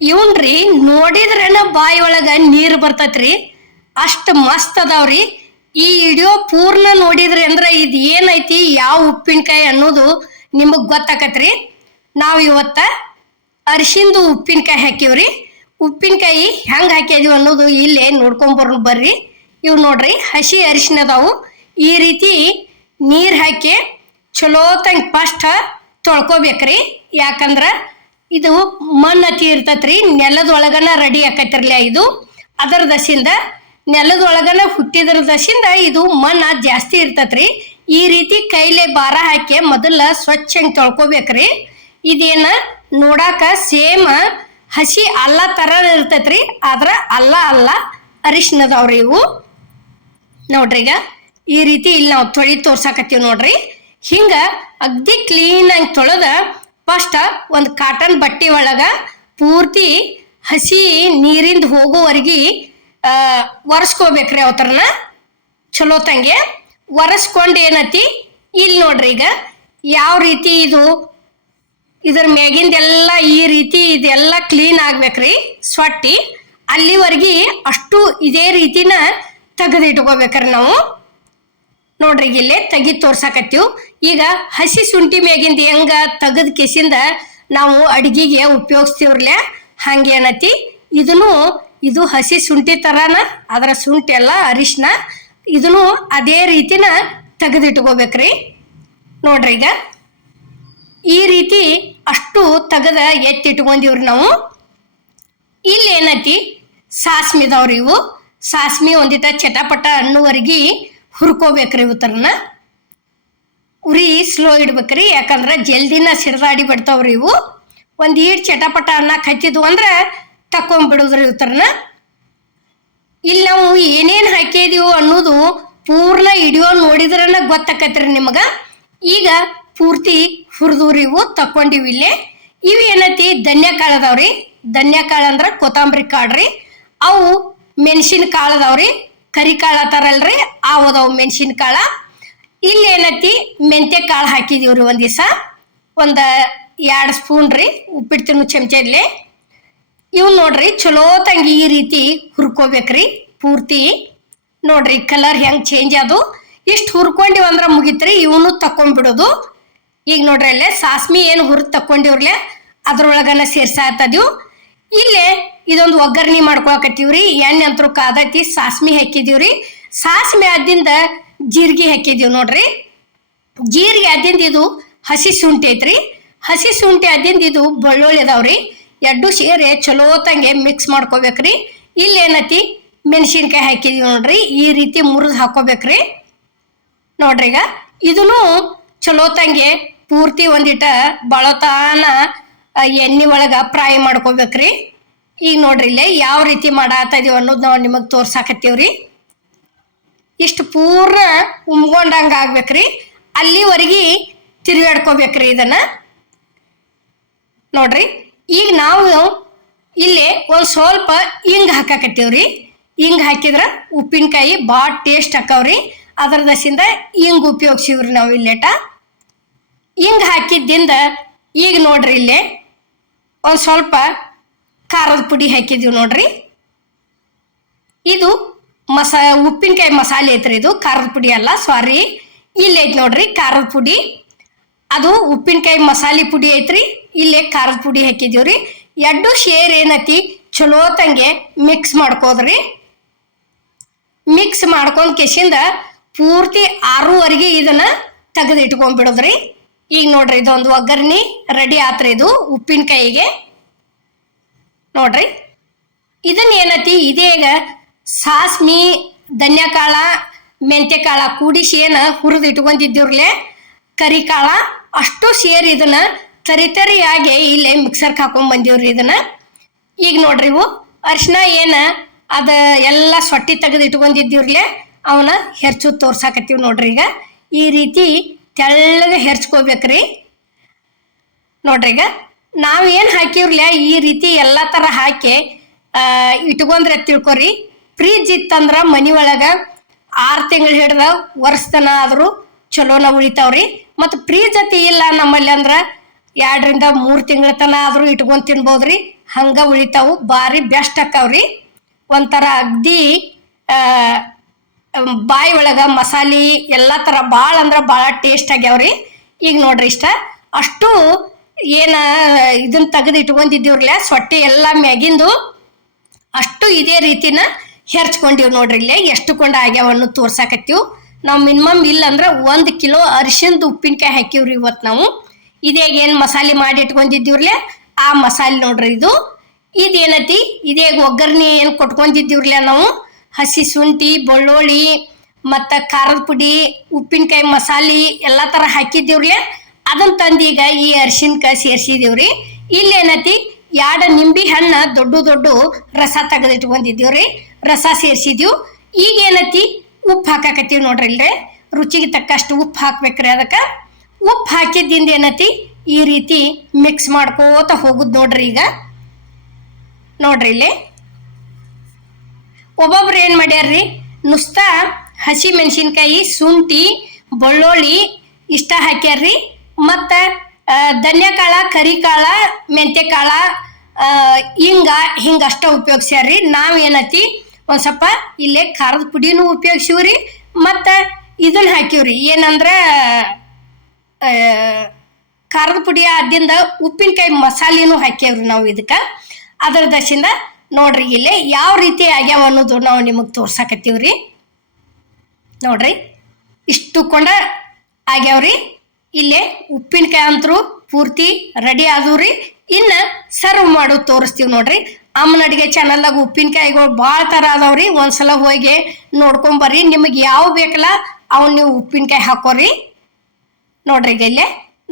ಇವನ್ರಿ ನೋಡಿದ್ರೇನ ಬಾಯಿ ಒಳಗ ನೀರ್ ಬರ್ತೈತ್ರಿ? ಅಷ್ಟ ಮಸ್ತ್ ಅದಾವ್ರಿ. ಈ ವಿಡಿಯೋ ಪೂರ್ಣ ನೋಡಿದ್ರಿ ಅಂದ್ರ ಇದ್ ಏನೈತಿ, ಯಾವ ಉಪ್ಪಿನಕಾಯಿ ಅನ್ನೋದು ನಿಮಗ್ ಗೊತ್ತಾಕತ್ರಿ? ನಾವ್ ಇವತ್ತ ಅರಿಶಿಂದು ಉಪ್ಪಿನಕಾಯಿ ಹಾಕಿವ್ರಿ. ಉಪ್ಪಿನಕಾಯಿ ಹೆಂಗ್ ಹಾಕಿದೀವಿ ಅನ್ನೋದು ಇಲ್ಲಿ ನೋಡ್ಕೊಂಬರ್ ಬರ್ರಿ. ಇವ್ ನೋಡ್ರಿ, ಹಸಿ ಅರಿಶಿನ ಅದಾವು. ಈ ರೀತಿ ನೀರ್ ಹಾಕಿ ಚಲೋ ಫಸ್ಟ್ ತೊಳ್ಕೊಬೇಕ್ರಿ. ಯಾಕಂದ್ರ ಇದು ಮಣ್ಣು ಅತಿ ಇರ್ತೈತ್ರಿ, ನೆಲದೊಳಗನ ರೆಡಿ ಆಕೈತಿರ್ಲ ಇದು. ಅದರ ದಶಿಂದ ನೆಲದೊಳಗನ ಹುಟ್ಟಿದ್ರ ದಶಿಂದ ಇದು ಮಣ್ಣು ಜಾಸ್ತಿ ಇರ್ತೈತ್ರಿ. ಈ ರೀತಿ ಕೈಲೆ ಭಾರ ಹಾಕಿ ಮೊದಲ ಸ್ವಚ್ಛ ಹಂಗ್ ತೊಳ್ಕೊಬೇಕ್ರಿ. ಇದೇನ ನೋಡಾಕ ಸೇಮ್ ಹಸಿ ಅಲ್ಲ ತರ ಇರ್ತೈತ್ರಿ, ಆದ್ರ ಅಲ್ಲ ಅಲ್ಲ ಅರಿಶಿನದವ್ರಿ ಇವು. ನೋಡ್ರಿ ಈಗ, ಈ ರೀತಿ ಇಲ್ಲಿ ನಾವು ತೊಳಿ ತೋರ್ಸಾಕತ್ತೀವಿ ನೋಡ್ರಿ. ಹಿಂಗ ಅಗ್ದಿ ಕ್ಲೀನ್ ಆಗಿ ತೊಳೆದ ಫಸ್ಟ್ ಒಂದು ಕಾಟನ್ ಬಟ್ಟೆ ಒಳಗ ಪೂರ್ತಿ ಹಸಿ ನೀರಿಂದ ಹೋಗೋವರೆಗೆ ಒರೆಸ್ಕೋಬೇಕ್ರಿ ಅವತರನ. ಚಲೋ ತಂಗೆ. ಒರೆಸ್ಕೊಂಡು ಏನತಿ? ಇಲ್ಲಿ ನೋಡ್ರಿ ಈಗ ಯಾವ ರೀತಿ ಇದು? ಇದ್ರ ಮ್ಯಾಗಿಂದೆಲ್ಲ ಈ ರೀತಿ ಇದೆಲ್ಲ ಕ್ಲೀನ್ ಆಗ್ಬೇಕ್ರಿ ಸ್ವಟ್ಟಿ. ಅಲ್ಲಿವರೆಗೆ ಅಷ್ಟು ಇದೇ ರೀತಿನ ತೆಗೆದಿಟ್ಕೋಬೇಕ್ರಿ ನಾವು. ನೋಡ್ರಿ ಇಲ್ಲೇ ತೆಗಿ ತೋರ್ಸಾಕತ್ತೀವ್. ಈಗ ಹಸಿ ಶುಂಠಿ ಮೇಗಿಂದ ಹೆಂಗ ತೆಗದ್ ಕೆಸಿಂದ ನಾವು ಅಡ್ಗಿಗೆ ಉಪಯೋಗಿಸ್ತೀವ್ರಲೆ ಹಂಗೇನತಿ ಇದನ್ನು ಇದು ಹಸಿ ಶುಂಠಿ ತರಾನ, ಅದರ ಶುಂಠಿ ಎಲ್ಲ ಅರಿಶಿನ, ಇದನ್ನು ಅದೇ ರೀತಿನ ತೆಗೆದಿಟ್ಕೋಬೇಕ್ರಿ. ನೋಡ್ರಿ ಈಗ. ಈ ರೀತಿ ಅಷ್ಟು ತೆಗೆದ ಎತ್ತಿಟ್ಕೊಂಡಿವ್ರಿ ನಾವು. ಇಲ್ಲಿ ಏನೈತಿ ಸಾಸ್ಮಿದವ್ರಿ ಇವು. ಸಾಸ್ಮಿ ಒಂದಿಟ ಚಟಪಟ ಅನ್ನುವರೆಗೆ ಹುರ್ಕೋಬೇಕ್ರಿ ಇವತ್ತರನ್ನ ಉರಿ ಸ್ಲೋ ಇಡ್ಬೇಕ್ರಿ, ಯಾಕಂದ್ರೆ ಜಲ್ದಿನ ಸಿರಿದಾಡಿ ಬಿಡ್ತಾವ್ರಿ ಇವು. ಒಂದು ಈಡ್ ಚಟಪಟ ಅನ್ನಕ್ಕೆ ಹಚ್ಚಿದ್ವು ಅಂದ್ರೆ ತಕ್ಕೊಂಬಿಡುದ್ರಿ ಇವತ್ತರನ್ನ ಇಲ್ಲಿ ನಾವು ಏನೇನು ಹಾಕಿದೀವೋ ಅನ್ನೋದು ಪೂರ್ಣ ಇಡಿಯೋ ನೋಡಿದ್ರನ ಗೊತ್ತಾಕತ್ರಿ ನಿಮಗ. ಈಗ ಪೂರ್ತಿ ಹುರಿದ್ರಿ ಇವು ತಕೊಂಡಿವಿ ಇಲ್ಲೇ. ಇವು ಏನೈತಿ ಧನ್ಯ ಕಾಳು ಅದಾವ್ರಿ. ಧನ್ಯ ಕಾಳು ಅಂದ್ರ ಕೊತ್ತಂಬರಿ ಕಾಳ್ರಿ. ಅವು ಮೆಣಸಿನ ಕಾಳು ಅದಾವ್ರಿ ಕರಿ ಆ ಹೋದವು ಮೆಣಸಿನ ಕಾಳ ಇಲ್ಲಿ ಏನೈತಿ ಮೆಂತ್ಯ ಕಾಳು ಹಾಕಿದೀವ್ರಿ ಒಂದ್ ದಿವಸ ಒಂದ ಎರಡು ಸ್ಪೂನ್ ರೀ ಉಪ್ಪಿಟ್ಟು ತಿನ್ನು ಚಮಚದಲ್ಲಿ ಇವು ನೋಡ್ರಿ ಚಲೋ ತಂಗಿ ಈ ರೀತಿ ಹುರ್ಕೋಬೇಕ್ರಿ ಪೂರ್ತಿ. ನೋಡ್ರಿ ಕಲರ್ ಹೆಂಗ್ ಚೇಂಜ್ ಅದು ಇಷ್ಟು ಹುರ್ಕೊಂಡಿವ್ ಅಂದ್ರ ಮುಗಿತ್ರಿ, ಇವನು ತಕೊಂಡ್ಬಿಡೋದು ಈಗ ನೋಡ್ರಿ ಅಲ್ಲೇ ಸಾಸ್ಮಿ ಏನು ಹುರ್ದು ತಕೊಂಡಿವ್ರಲೆ ಅದ್ರೊಳಗನ ಸೇರ್ಸಾತದಿವ್. ಇಲ್ಲೇ ಇದೊಂದು ಒಗ್ಗರಣೆ ಮಾಡ್ಕೊಳಕತ್ತೀವ್ರಿ, ಎಣ್ಣೆ ಅಂತರೂ ಕಾದೈತಿ, ಸಾಸ್ಮಿ ಹಾಕಿದೀವ್ರಿ ಸಾಸ್ಮಿ ಆದಿಂದ ಜೀರಿಗೆ ಹಾಕಿದೀವಿ ನೋಡ್ರಿ. ಜೀರಿಗೆ ಆದ್ದಿಂದ ಇದು ಹಸಿ ಶುಂಠಿ ಐತ್ರಿ. ಹಸಿ ಶುಂಠಿ ಆದ್ದಿಂದ ಇದು ಬೆಳ್ಳುಳ್ಳಿ ಅದಾವ್ರಿ. ಎರಡು ಸೇರಿ ಚಲೋ ತಂಗೆ ಮಿಕ್ಸ್ ಮಾಡ್ಕೋಬೇಕ್ರಿ. ಇಲ್ಲಿ ಏನತಿ? ಮೆಣಸಿನ್ಕಾಯಿ ಹಾಕಿದೀವಿ ನೋಡ್ರಿ. ಈ ರೀತಿ ಮುರಿದು ಹಾಕೋಬೇಕ್ರಿ. ನೋಡ್ರಿ ಈಗ. ಇದನ್ನು ಚಲೋ ತಂಗೆ ಪೂರ್ತಿ ಒಂದಿಟ ಬಳತಾನ ಎಣ್ಣೆ ಒಳಗ ಫ್ರೈ ಮಾಡ್ಕೋಬೇಕ್ರಿ. ಈಗ ನೋಡ್ರಿ ಇಲ್ಲೇ ಯಾವ ರೀತಿ ಮಾಡಾತ ಇದೀವಿ ಅನ್ನೋದು ನಾವು ನಿಮಗೆ ತೋರ್ಸಾಕತ್ತೀವ್ರಿ. ಇಷ್ಟು ಪೂರ್ಣ ಉಮ್ಗೊಂಡಂಗ ಆಗ್ಬೇಕ್ರಿ. ಅಲ್ಲಿವರೆಗೆ ತಿರುಗಾಡ್ಕೋಬೇಕ್ರಿ ಇದನ್ನ. ನೋಡ್ರಿ, ಈಗ ನಾವು ಇಲ್ಲಿ ಒಂದು ಸ್ವಲ್ಪ ಹಿಂಗ್ ಹಾಕಾಕತ್ತೀವ್ರಿ. ಹಿಂಗ್ ಹಾಕಿದ್ರ ಉಪ್ಪಿನಕಾಯಿ ಭಾಳ ಟೇಸ್ಟ್ ಹಾಕವ್ರಿ ಅದರ ದಸಿಂದ ಹಿಂಗ್ ಉಪಯೋಗಿಸಿವ್ರಿ ನಾವು ಇಲ್ಲೇಟ. ಹಿಂಗ್ ಹಾಕಿದ್ದಿಂದ ಈಗ ನೋಡ್ರಿ ಇಲ್ಲೇ ಒಂದ್ ಸ್ವಲ್ಪ ಖಾರದ ಪುಡಿ ಹಾಕಿದೀವಿ ನೋಡ್ರಿ. ಇದು ಮಸಾ, ಉಪ್ಪಿನಕಾಯಿ ಮಸಾಲೆ ಐತ್ರಿ ಇದು, ಖಾರದ ಪುಡಿ ಅಲ್ಲ ಸಾರಿ ಇಲ್ಲಿ ಐತಿ ನೋಡ್ರಿ, ಖಾರದ ಪುಡಿ. ಅದು ಉಪ್ಪಿನಕಾಯಿ ಮಸಾಲೆ ಪುಡಿ ಐತ್ರಿ, ಇಲ್ಲೇ ಖಾರದ ಪುಡಿ ಹಾಕಿದೀವ್ರಿ ಎರಡು ಶೇರ್ ಏನತಿ, ಚಲೋ ತಂಗೆ ಮಿಕ್ಸ್ ಮಾಡ್ಕೋದ್ರಿ. ಮಿಕ್ಸ್ ಮಾಡ್ಕೊಂಡ್ ಕೆಸಿಂದ ಪೂರ್ತಿ ಆರೂವರೆಗೆ ಇದನ್ನ ತೆಗೆದು ಇಟ್ಕೊಂಡ್ಬಿಡೋದ್ರಿ ಈಗ ನೋಡ್ರಿ ಇದೊಂದು ಒಗ್ಗರಣೆ, ರೆಡಿ ಆತ್ರಿ ಇದು ಉಪ್ಪಿನಕಾಯಿಗೆ. ನೋಡ್ರಿ. ಇದನ್ನ ಏನತಿ? ಇದೇಗ ಸಾಸ್ಮಿ, ಧನ್ಯಕಾಳ, ಮೆಂತ್ಯಕಾಳ ಕೂಡಿಸಿ ಏನ ಹುರಿದು ಇಟ್ಕೊಂಡಿದ್ದಿರ್ಲೆ ಕರಿ ಕಾಳ ಅಷ್ಟು ಸೇರಿ ಇದನ್ನ ತರಿ ತರಿಯಾಗಿ ಇಲ್ಲೇ ಮಿಕ್ಸರ್ಗೆ ಹಾಕೊಂಡ್ ಬಂದಿವ್ರಿ ಇದನ್ನ. ಈಗ ನೋಡ್ರಿ ಇವು ಅರ್ಶಿನ ಏನ ಅದ ಎಲ್ಲ ಸೊಟ್ಟಿ ತೆಗೆದು ಇಟ್ಕೊಂಡಿದ್ದೀವ್ರಲೆ ಅವನ ಹೆಚ್ಚು ತೋರ್ಸಾಕತ್ತೀವಿ ನೋಡ್ರಿ ಈಗ. ಈ ರೀತಿ ತೆಳ್ಳಗೆ ಹೆರ್ಚ್ಕೋಬೇಕ್ರಿ. ನೋಡ್ರಿ ಈಗ ನಾವೇನು ಹಾಕಿವ್ರಲ್ಲ ಈ ರೀತಿ ಎಲ್ಲ ಥರ ಹಾಕಿ ಇಟ್ಕೊಂಡ್ರೆ ತಿಳ್ಕೊರಿ. ಫ್ರಿಜ್ ಇತ್ತಂದ್ರೆ ಮನೆ ಒಳಗೆ ಆರು ತಿಂಗಳು ಹಿಡ್ದ ವರ್ಷತನ ಆದರೂ ಚಲೋನ ಉಳಿತಾವ್ರಿ. ಮತ್ತು ಫ್ರಿಜ್ ಅತಿ ಇಲ್ಲ ನಮ್ಮಲ್ಲಿ ಅಂದ್ರೆ ಎರಡರಿಂದ ಮೂರು ತಿಂಗಳ ತನ ಆದರೂ ಇಟ್ಕೊಂಡ್ ತಿನ್ಬೋದ್ರಿ. ಹಂಗೆ ಉಳಿತಾವು, ಭಾರಿ ಬೆಸ್ಟ್ ಆಕಾವ್ರಿ ಒಂಥರ ಅಗ್ದಿ ಬಾಯಿ ಒಳಗ ಮಸಾಲಿ ಎಲ್ಲ ಥರ ಭಾಳ ಅಂದ್ರೆ ಭಾಳ ಟೇಸ್ಟ್ ಆಗ್ಯಾವ್ರಿ. ಈಗ ನೋಡ್ರಿ ಇಷ್ಟ. ಅಷ್ಟು ಏನ ಇದನ್ನ ತೆಗೆದು ಇಟ್ಕೊಂಡಿದ್ದೀವ್ರಲ್ಲ ಸೊಟ್ಟೆ ಎಲ್ಲ ಮ್ಯಾಗಿಂದು ಅಷ್ಟು ಇದೇ ರೀತಿನ ಹೆರ್ಚ್ಕೊಂಡಿವ್ ನೋಡ್ರಿ ಇಲ್ಲೇ ಎಷ್ಟು ಕೊಂಡ ಆಗ್ಯಾವನ್ನು ತೋರ್ಸಾಕತ್ತೀವಿ. ನಾವು ಮಿನಿಮಮ್ ಇಲ್ಲ ಅಂದ್ರೆ ಒಂದು ಕಿಲೋ ಅರಿಶಿಣದ ಉಪ್ಪಿನಕಾಯಿ ಹಾಕಿವ್ರಿ ಇವತ್ತು ನಾವು. ಇದೇಗ ಏನು ಮಸಾಲೆ ಮಾಡಿ ಇಟ್ಕೊಂಡಿದ್ದೀವ್ರಲೆ ಆ ಮಸಾಲೆ ನೋಡ್ರಿ ಇದು. ಇದೇನತಿ ಇದೇ ಒಗ್ಗರಣೆ ಏನು ಕೊಟ್ಕೊಂಡಿದ್ದೀವ್ರಲ್ಲ ನಾವು. ಹಸಿ ಶುಂಠಿ, ಬೆಳ್ಳುಳ್ಳಿ ಮತ್ತು ಖಾರದ ಪುಡಿ, ಉಪ್ಪಿನಕಾಯಿ ಮಸಾಲೆ ಎಲ್ಲ ಥರ ಹಾಕಿದ್ದೀವ್ರಿ. ಅದನ್ನ ತಂದೀಗ ಈ ಅರಿಶಿನ್ಕಾಯಿ ಸೇರ್ಸಿದೀವ್ರಿ ಏನತಿ? ಎರಡು ನಿಂಬಿ ಹಣ್ಣ ದೊಡ್ಡ ದೊಡ್ಡ ರಸ ತೆಗೆದಿಟ್ಕೊಂಡಿದ್ದೀವ್ರಿ. ರಸ ಸೇರ್ಸಿದೀವ್ ಈಗ ಏನತಿ? ಉಪ್ಪು ಹಾಕಾಕತ್ತೀವಿ ನೋಡ್ರಿ ಇಲ್ರಿ. ರುಚಿಗೆ ತಕ್ಕಷ್ಟು ಉಪ್ಪು ಹಾಕ್ಬೇಕ್ರಿ ಅದಕ್ಕೆ. ಉಪ್ಪು ಹಾಕಿದ್ದಿಂದ ಏನತಿ? ಈ ರೀತಿ ಮಿಕ್ಸ್ ಮಾಡ್ಕೋತ ಹೋಗುದ್ ನೋಡ್ರಿ ಈಗ. ನೋಡ್ರಿ ಇಲ್ಲಿ. ಒಬ್ಬೊಬ್ರು ಏನು ಮಾಡ್ಯಾರ್ರಿ? ನುಸ್ತ, ಹಸಿ ಮೆಣಸಿನ್ಕಾಯಿ, ಶುಂಠಿ, ಬೆಳ್ಳುಳ್ಳಿ ಇಷ್ಟ ಹಾಕ್ಯಾರ್ರಿ. ಮತ್ತು ಧನ್ಯಕಾಳ, ಕರಿಕಾಳ, ಮೆಂತ್ಯಕಾಳ ಹಿಂಗ ಅಷ್ಟ ಉಪಯೋಗಿಸ್ಯಾರ್ರಿ. ನಾವು ಏನತಿ, ಒಂದು ಸ್ವಲ್ಪ ಇಲ್ಲೇ ಖಾರದ ಪುಡಿನೂ ಉಪಯೋಗಿಸಿವ್ರಿ. ಮತ್ತು ಇದನ್ನ ಹಾಕಿವ್ರಿ ಏನಂದ್ರೆ ಖಾರದ ಪುಡಿ ಆದಿಂದ ಉಪ್ಪಿನಕಾಯಿ ಮಸಾಲೆನೂ ಹಾಕ್ಯಾವ್ರಿ ನಾವು ಇದಕ್ಕೆ. ಅದರ ದಶಿಂದ ನೋಡ್ರಿ, ಇಲ್ಲಿ ಯಾವ ರೀತಿ ಆಗ್ಯಾವ ಅನ್ನೋದು ನಾವು ನಿಮಗೆ ತೋರ್ಸಾಕತ್ತೀವ್ರಿ. ನೋಡ್ರಿ, ಇಷ್ಟು ಕೊಂಡ ಆಗ್ಯಾವ್ರಿ. ಇಲ್ಲೇ ಉಪ್ಪಿನಕಾಯಿ ಅಂತರೂ ಪೂರ್ತಿ ರೆಡಿ ಆದವ್ರಿ ಇನ್ನ ಸರ್ವ್ ಮಾಡೋದು ತೋರಿಸ್ತೀವಿ ನೋಡ್ರಿ. ಅಮ್ಮನ ಅಡಿಗೆ ಚಾನಲ್ದಾಗ ಉಪ್ಪಿನಕಾಯಿಗಳು ಭಾಳ ಥರ ಅದಾವ್ರಿ. ಒಂದ್ಸಲ ಹೋಗಿ ನೋಡ್ಕೊಂಬರ್ರಿ, ನಿಮಗೆ ಯಾವ ಬೇಕಲ್ಲ ಅವನ್ನ ನೀವು ಉಪ್ಪಿನಕಾಯಿ ಹಾಕೋರಿ. ನೋಡ್ರಿ, ಈಗ ಇಲ್ಲೇ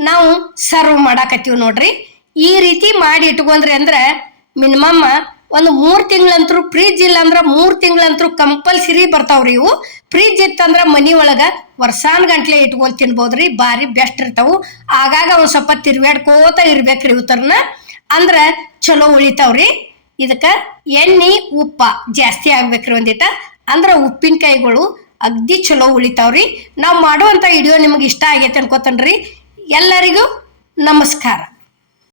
ನಾವು ಸರ್ವ್ ಮಾಡಾಕತ್ತೀವಿ ನೋಡ್ರಿ. ಈ ರೀತಿ ಮಾಡಿ ಇಟ್ಕೊಂಡ್ರಿ ಅಂದ್ರೆ ಮಿನಿಮಮ್ ಒಂದು ಮೂರು ತಿಂಗಳಂತೂ ಫ್ರಿಜ್ ಇಲ್ಲ ಅಂದ್ರ ಮೂರು ತಿಂಗಳಂತೂ ಕಂಪಲ್ಸರಿ ಬರ್ತಾವ್ರಿ ಇವು. ಫ್ರಿಜ್ ಇತ್ತಂದ್ರೆ ಮನಿ ಒಳಗ ವರ್ಷಾನ್ ಗಂಟ್ಲೆ ಇಟ್ಕೊಂಡ್ ತಿನ್ಬೋದ್ರಿ ಬಾರಿ ಬೆಸ್ಟ್ ಇರ್ತಾವು. ಆಗಾಗ ಒಂದ್ ಸ್ವಲ್ಪ ತಿರ್ವ್ಯಾಡ್ಕೋತ ಇರ್ಬೇಕ್ರಿ ಇವತ್ತರ್ನ ಅಂದ್ರ ಚಲೋ ಉಳಿತಾವ್ರಿ. ಇದಕ್ಕ ಎಣ್ಣೆ, ಉಪ್ಪ ಜಾಸ್ತಿ ಆಗ್ಬೇಕ್ರಿ ಒಂದಿಟ. ಅಂದ್ರ ಉಪ್ಪಿನಕಾಯಿಗಳು ಅಗ್ದಿ ಚಲೋ ಉಳಿತಾವ್ರಿ. ನಾವು ಮಾಡುವಂತ ವಿಡಿಯೋ ನಿಮ್ಗೆ ಇಷ್ಟ ಆಗೈತೆ ಅನ್ಕೋತನ್ರಿ. ಎಲ್ಲರಿಗೂ ನಮಸ್ಕಾರ.